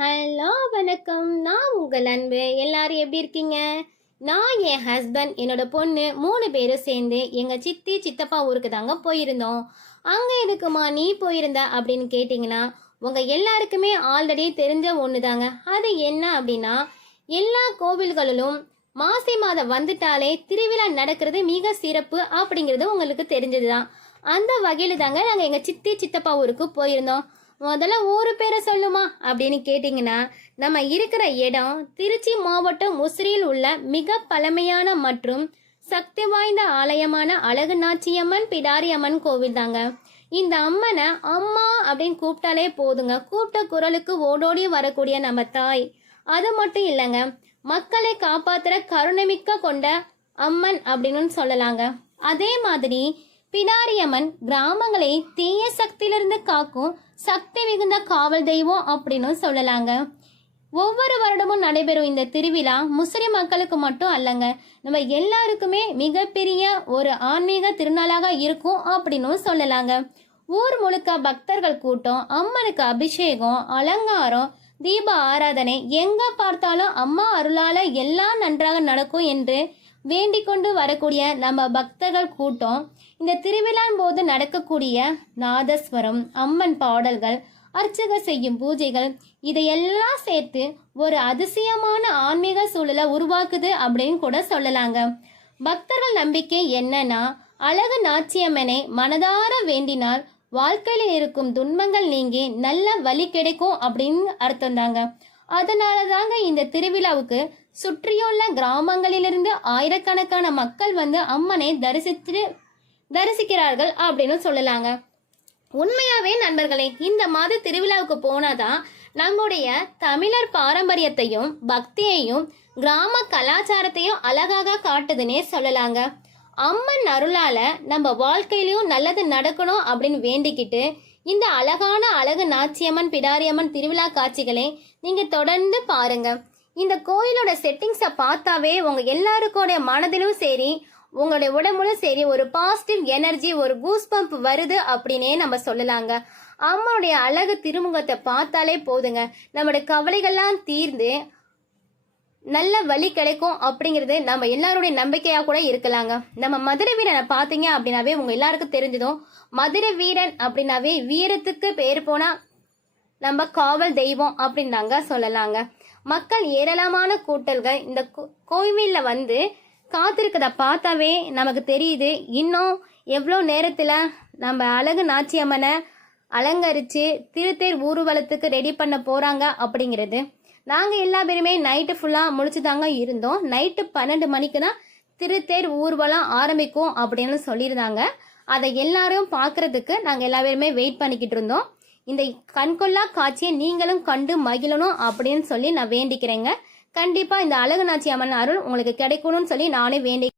Hello வணக்கம். நான் உங்கள் அன்பு. எல்லாரும் எப்படி இருக்கீங்க? நான் என் ஹஸ்பண்ட் என்னோட பொண்ணு 3 பேரும் சேர்ந்து எங்கள் சித்தி சித்தப்பா ஊருக்கு தாங்க போயிருந்தோம். அங்கே எதுக்குமா நீ போயிருந்த அப்படின்னு கேட்டிங்கன்னா, உங்கள் எல்லாருக்குமே ஆல்ரெடி தெரிஞ்ச ஒன்று தாங்க. அது என்ன அப்படின்னா, எல்லா கோவில்களிலும் மாசி மாதம் வந்துட்டாலே திருவிழா நடக்கிறது மிக சிறப்பு அப்படிங்கிறது உங்களுக்கு தெரிஞ்சது தான். அந்த வகையில் தாங்க நாங்கள் எங்கள் சித்தி சித்தப்பா ஊருக்கு போயிருந்தோம். முதல்ல ஊரு பேரை சொல்லுமா அப்படின்னு கேட்டிங்கன்னா, நம்ம இருக்கிற இடம் திருச்சி மாவட்டம் முசிறியில் உள்ள மிக பழமையான மற்றும் சக்தி வாய்ந்த ஆலயமான அழகு நாச்சியம்மன் பிடாரியம்மன் கோவில் தாங்க. இந்த அம்மனை அம்மா அப்படின்னு கூப்பிட்டாலே போதுங்க, கூப்பிட்ட குரலுக்கு ஓடோடி வரக்கூடிய நம்ம தாய். அது மட்டும் இல்லைங்க, மக்களை காப்பாத்துற கருணைமிக்க கொண்ட அம்மன் அப்படின்னு சொல்லலாங்க. அதே மாதிரி பிடாரியம்மன் கிராமங்களை தீய சக்தியிலிருந்து காக்கும் சக்தி மிகுந்த காவல் தெய்வம் அப்படின்னு சொல்லலாங்க. ஒவ்வொரு வருடமும் நடைபெறும் இந்த திருவிழா முஸ்லிம் மக்களுக்கு மட்டும் அல்லங்க, நம்ம எல்லாருக்குமே மிகப்பெரிய ஒரு ஆன்மீக திருநாளாக இருக்கும் அப்படின்னு சொல்லலாங்க. ஊர் முழுக்க பக்தர்கள் கூட்டம், அம்மனுக்கு அபிஷேகம், அலங்காரம், தீப ஆராதனை, எங்க பார்த்தாலும் அம்மா அருளால எல்லாம் நன்றாக நடக்கும் என்று வேண்டிக் கொண்டு வரக்கூடிய நம்ம பக்தர்கள் கூட்டம். இந்த திருவிழான் போது நடக்கக்கூடிய நாதஸ்வரம், அம்மன் பாடல்கள், அர்ச்சகர் செய்யும் பூஜைகள், இதையெல்லாம் சேர்த்து ஒரு அதிசயமான ஆன்மீக சூழலை உருவாக்குது அப்படின்னு கூட சொல்லலாங்க. பக்தர்கள் நம்பிக்கை என்னன்னா, அழகு நாச்சியம்மனை மனதார வேண்டினால் வாழ்க்கையில் இருக்கும் துன்பங்கள் நீங்கி நல்ல வழி கிடைக்கும் அப்படின்னு அர்த்தம் தாங்க. அதனால தாங்க இந்த திருவிழாவுக்கு சுற்றியுள்ள கிராமங்களிலிருந்து ஆயிரக்கணக்கான மக்கள் வந்து அம்மனை தரிசிக்கிறார்கள் அப்படின்னு சொல்லலாங்க. உண்மையாவே நண்பர்களே, இந்த மாத திருவிழாவுக்கு போனாதான் நம்முடைய தமிழர் பாரம்பரியத்தையும் பக்தியையும் கிராம கலாச்சாரத்தையும் அழகாக காட்டுதுன்னே சொல்லலாங்க. அம்மன் அருளால நம்ம வாழ்க்கையிலையும் நல்லது நடக்கணும் அப்படின்னு வேண்டிக்கிட்டு இந்த அழகான அழகு நாச்சியம்மன் பிடாரியம்மன் திருவிழா காட்சிகளை நீங்க தொடர்ந்து பாருங்க. இந்த கோயிலோட செட்டிங்ஸை பார்த்தாவே உங்க எல்லாருக்கோட மனதிலும் சரி, உங்களுடைய உடம்புலும் சரி, ஒரு பாசிட்டிவ் எனர்ஜி, ஒரு கூஸ் பம்ப் வருது அப்படின்னே நம்ம சொல்லலாங்க. அம்மனுடைய அழகு திருமுகத்தை பார்த்தாலே போதுங்க, நம்மளுடைய கவலைகள்லாம் தீர்ந்து நல்ல வழி கிடைக்கும் அப்படிங்கிறது நம்ம எல்லாருடைய நம்பிக்கையாக கூட இருக்கலாங்க. நம்ம மதுரை வீரனை பார்த்தீங்க அப்படின்னாவே உங்க எல்லாருக்கும் தெரிஞ்சதும், மதுரை வீரன் அப்படின்னாவே வீரத்துக்கு பேர் போனா நம்ம காவல் தெய்வம் அப்படின்னாங்க சொல்லலாங்க. மக்கள் ஏராளமான கூட்டல்கள் இந்த கோவிலில் வந்து காத்திருக்கத பார்த்தாவே நமக்கு தெரியுது, இன்னும் எவ்வளோ நேரத்தில் நம்ம அழகு நாச்சியம்மனை அலங்கரித்து திருத்தேர் ஊர்வலத்துக்கு ரெடி பண்ண போகிறாங்க அப்படிங்கிறது. நாங்கள் எல்லா பேருமே நைட்டு ஃபுல்லாக முழிச்சு தாங்க இருந்தோம். நைட்டு 12 மணிக்கு தான் திருத்தேர் ஊர்வலம் ஆரம்பிக்கும் அப்படின்னு சொல்லியிருந்தாங்க. அதை எல்லாரும் பார்க்கறதுக்கு நாங்கள் எல்லா பேருமே வெயிட் பண்ணிக்கிட்டு இருந்தோம். இந்த கண்கொள்ளா காட்சியை நீங்களும் கண்டு மகிழணும் அப்படின்னு சொல்லி நான் வேண்டிக்கிறேங்க. கண்டிப்பாக இந்த அழகு நாச்சி அம்மன் அருள் உங்களுக்கு கிடைக்கணும்னு சொல்லி நானே வேண்டி